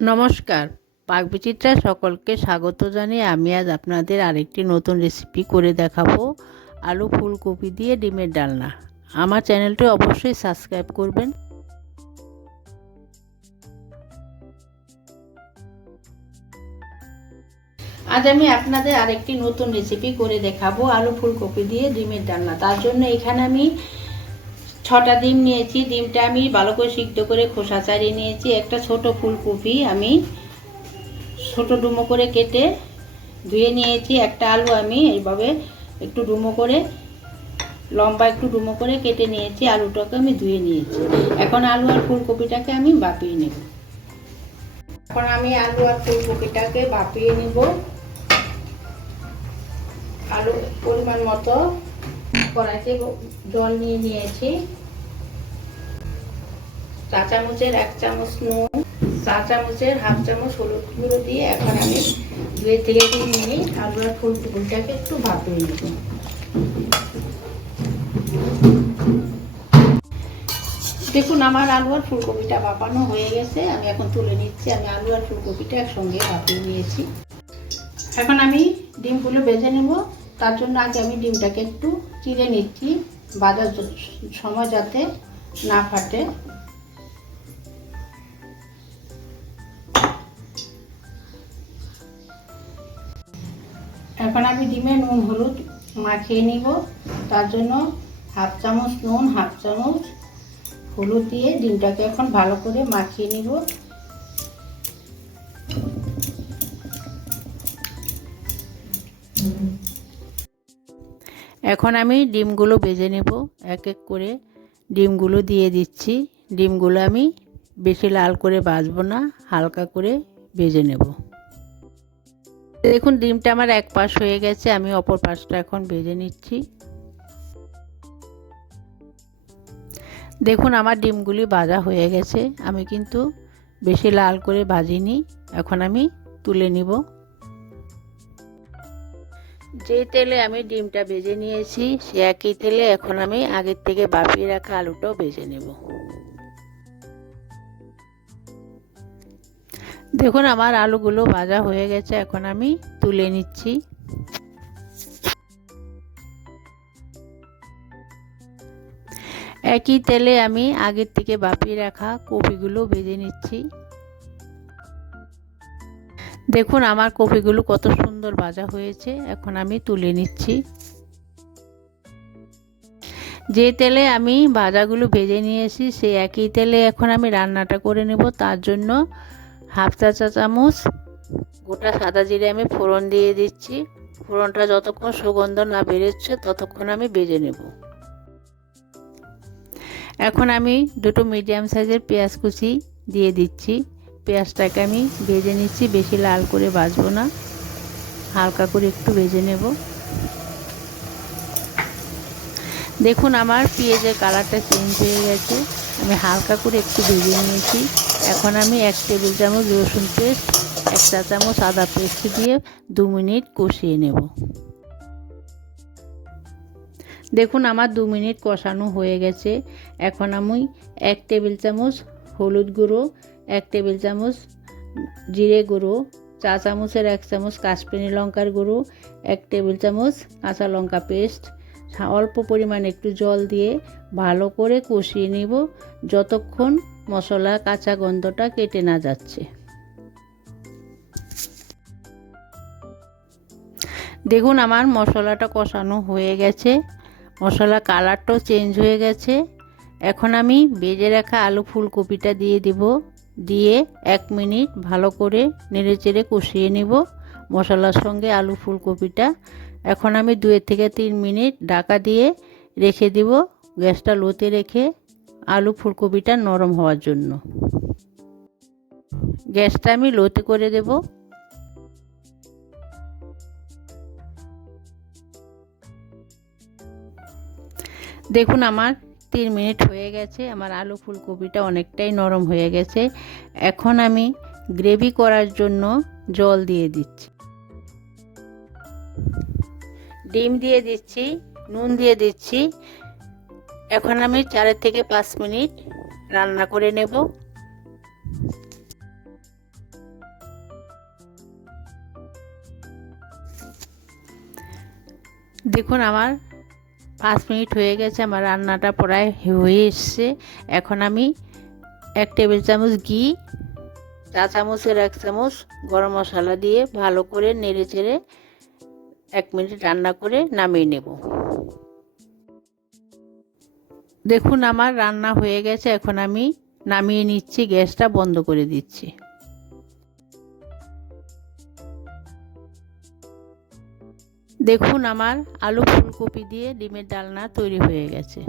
নমস্কার, পাকবিচিত্রা সকলকে স্বাগত জানিয়ে আমি আজ আপনাদের আরেকটি নতুন রেসিপি করে দেখাবো। আলু ফুলকপি দিয়ে ডিমের ডালনা। আমার চ্যানেলটি অবশ্যই সাবস্ক্রাইব করবেন। আজ আমি আপনাদের আরেকটি নতুন রেসিপি করে দেখাবো আলু ফুলকপি দিয়ে ডিমের ডালনা। তার জন্য এখানে আমি 6টা ডিম নিয়েছি। ডিমটা আমি ভালো করে সিদ্ধ করে খোসা ছাড়িয়ে নিয়েছি। একটা ছোট ফুলকপি আমি ছোট ডুমো করে কেটে ধুয়ে নিয়েছি। একটা আলু আমি এইভাবে একটু ডুমো করে লম্বা একটু ডুমো করে কেটে নিয়েছি। আলুটাকে আমি ধুয়ে নিয়েছি। এখন আলু আর ফুলকপিটাকে আমি ভাপিয়ে নেব। এখন আমি আলু আর ফুলকপিটাকে ভাপিয়ে নেব। আলু পরিমাণ মতো কড়াইতে জল নিয়ে নিয়েছি। চা চামচের 1 চামচ নুন, চা চামচের 1/2 চামচ হলুদ গুঁড়ো দিয়ে এখন আমি 2 থেকে 3 মিনিট আলু আর ফুলকপিটাকে একটু ভাপিয়ে নেব। দেখুন আমার আলু আর ফুলকপিটা ভাপানো হয়ে গেছে। আমি এখন তুলে নিচ্ছি। আমি আলু আর ফুলকপিটা একসঙ্গে ভাপিয়ে নিয়েছি। এখন আমি ডিমগুলো ভেজে নেব। তার জন্য আগে আমি ডিমটাকে একটু চিড়ে নিচ্ছি, ভাজার সময় যাতে না ফাটে। এখন আমি ডিমে নুন হলুদ মাখিয়ে নিব। তার জন্য 1/2 চামচ নুন 1/2 চামচ হলুদ দিয়ে ডিমটাকে এখন ভালো করে মাখিয়ে নিব। এখন আমি ডিমগুলো ভেজে নেব। এক এক করে ডিমগুলো দিয়ে দিচ্ছি। ডিমগুলো আমি বেশি লাল করে ভাজবো না, হালকা করে ভেজে নেব। দেখুন ডিমটা আমার এক পাশ হয়ে গেছে। আমি অপর পাশটা এখন ভেজে নিচ্ছি। দেখুন আমার ডিমগুলি ভাজা হয়ে গেছে। আমি কিন্তু বেশি লাল করে ভাজিনি। এখন আমি তুলে নিব। যে তেলে আমি ডিমটা ভেজে নিয়েছি সে একই তেলে এখন আমি আগের থেকে ভাপিয়ে রাখা আলুটাও ভেজে নেব। দেখুন আমার আলুগুলো ভাজা হয়ে গেছে। এখন আমি তুলে নিচ্ছি। একই তেলে আমি আগের থেকে ভাপিয়ে রাখা কপিগুলো ভেজে নিচ্ছি। দেখুন আমার কপিগুলো কত সুন্দর ভাজা হয়েছে। এখন আমি তুলে নিচ্ছি। যে তেলে আমি ভাজাগুলো ভেজে নিয়েছি সেই একই তেলে এখন আমি রান্নাটা করে নেব। তার জন্য 1/2 চা চামচ গোটা সাদা জিরে আমি ফোড়ন দিয়ে দিচ্ছি। ফোড়নটা যতক্ষণ সুগন্ধ না বেরোচ্ছে ততক্ষণ আমি ভেজে নেব। এখন আমি দুটো মিডিয়াম সাইজের পেঁয়াজ কুচি দিয়ে দিচ্ছি। পেঁয়াজটাকে আমি ভেজে নিচ্ছি, বেশি লাল করে ভাজবো না, হালকা করে একটু ভেজে নেব। দেখুন আমার পেঁয়াজের কালারটা চেঞ্জ হয়ে গেছে। আমি হালকা করে একটু ভেজে নিয়েছি। এখন আমি 1 টেবিল চামচ রসুন পেস্ট 1 চা চামচ আদা পেস্ট দিয়ে 2 মিনিট কষিয়ে নেব। দেখুন আমার 2 মিনিট কষানো হয়ে গেছে। এখন আমি 1 টেবিল চামচ হলুদ গুঁড়ো, 1 টেবিল চামচ জিরে গুঁড়ো, চা চামচের 1 চামচ কাশ্মীরি লঙ্কার গুঁড়ো, 1 টেবিল চামচ কাঁচা লঙ্কা পেস্ট, অল্প পরিমাণে একটু জল দিয়ে ভালো করে কষিয়ে নেব যতক্ষণ মশলার কাঁচা গন্ধটা কেটে না যাচ্ছে। দেখুন আমার মশলাটা কষানো হয়ে গেছে। মশলা কালারটাও চেঞ্জ হয়ে গেছে। এখন আমি ভেজে রাখা আলু ফুলকপিটা দিয়ে দেব। দিয়ে 1 মিনিট ভালো করে নেড়েচেড়ে কষিয়ে নেব মশলার সঙ্গে আলু ফুলকপিটা। এখন আমি 2 থেকে 3 মিনিট ঢাকা দিয়ে রেখে দেব, গ্যাসটা লোতে রেখে আলু ফুলকপিটা নরম হওয়ার জন্য। গ্যাসটা আমি লোতে করে দেব। দেখুন আমার 3 মিনিট হয়ে গেছে। আমার আলু ফুলকপিটা অনেকটাই নরম হয়ে গেছে। এখন আমি গ্রেভি করার জন্য জল দিয়ে দিচ্ছি। ডিম দিয়ে দিচ্ছি, নুন দিয়ে দিচ্ছি। এখন আমি 4 থেকে 5 মিনিট রান্না করে নেব। দেখুন আমার 5 মিনিট হয়ে গেছে, আমার রান্নাটা প্রায় হয়ে এসছে। এখন আমি 1 টেবিল চামচ ঘি, চা চামচের 1 চামচ গরম মশলা দিয়ে ভালো করে নেড়ে চেড়ে 1 মিনিট রান্না করে নামিয়ে নেব। দেখুন আমার রান্না হয়ে গেছে, এখন আমি নামিয়ে নিচ্ছি, গ্যাসটা বন্ধ করে দিচ্ছি। দেখুন আমার আলু ফুলকপি দিয়ে ডিমের ডালনা তৈরি হয়ে গেছে।